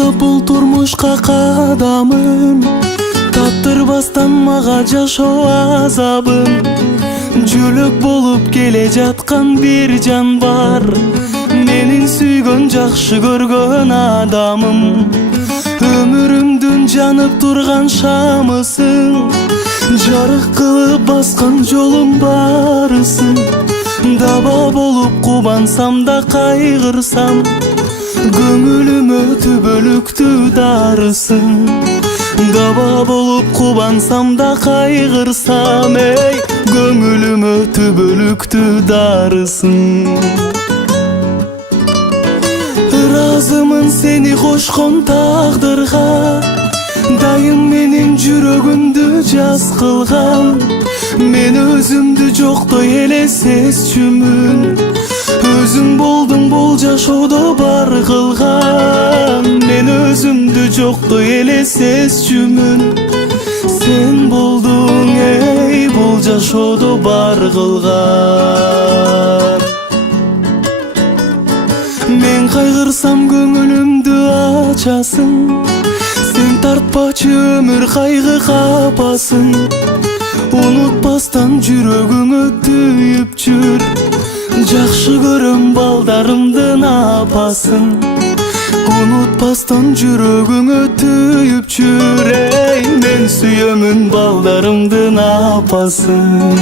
баштап бул турмушка кадамын, таптырбастан мага жашоо азабын. Жөлөк болуп келе жаткан бир жан бар, менин сүйгөн жакшы көргөн адамым. Өмүрүмдүн жанып турган шамысың, жарык кылып баскан жолум барысың. Даба болуп кубансам да кайгырсам, көңүлүмө түбөлүктү дарысың. Даба болуп кубансам да кайгырсам, эй, көңүлүмө түбөлүктү дарысың. Ыраазымын сени кошкон тагдырга, дайым менин жүрөгүмдү жаз кылган. Мен өзүмдү жоктой эле сезчүмүн, өзүң болдуң бул жашоодо бар кылган. Мен өзүмдү жоктой эле сезчүмүн, сен болдуң эй бул жашоодо бар кылган. Мен кайгырсам көңүлүмдү ачасың, сен тартпачы өмүр кайгы капасын. Унутпастан жүрөгүңө түйүп жүр, жакшы көрөм балдарымдын апасын. Унутпастан жүрөгүңө түйүп жүр, эй, мен сүйөмүн балдарымдын апасын.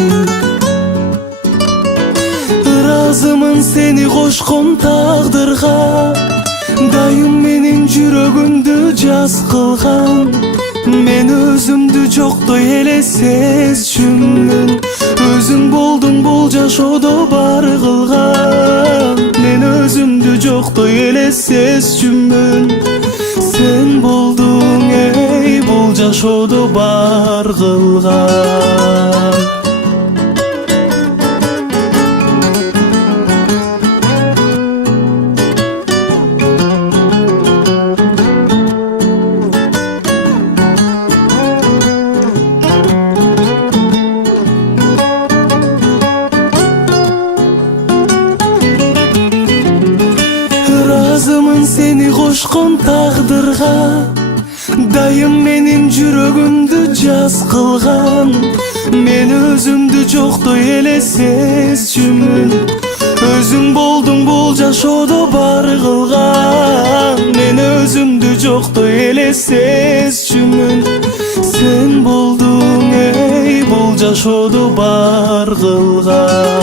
Ыраазымын сени кошкон тагдырга, дайым менин жүрөгүмдү жаз кылган. Мен өзүмдү жоктой эле сезчүмүн, өзүң болдуң бул жашоодо бар кылган. Мен өзүмдү жоктой эле сезчүмүн, сен болдуң эй бул жашоодо бар кылган. Ыраазымын сени кошкон тагдырга, дайым менин жүрөгүмдү жаз кылган. Мен өзүмдү жоктой эле сезчүмүн, өзүң болдуң бул жашоодо бар кылган. Мен өзүмдү жоктой эле сезчүмүн, сен болдуң эй бул жашоодо бар кылган.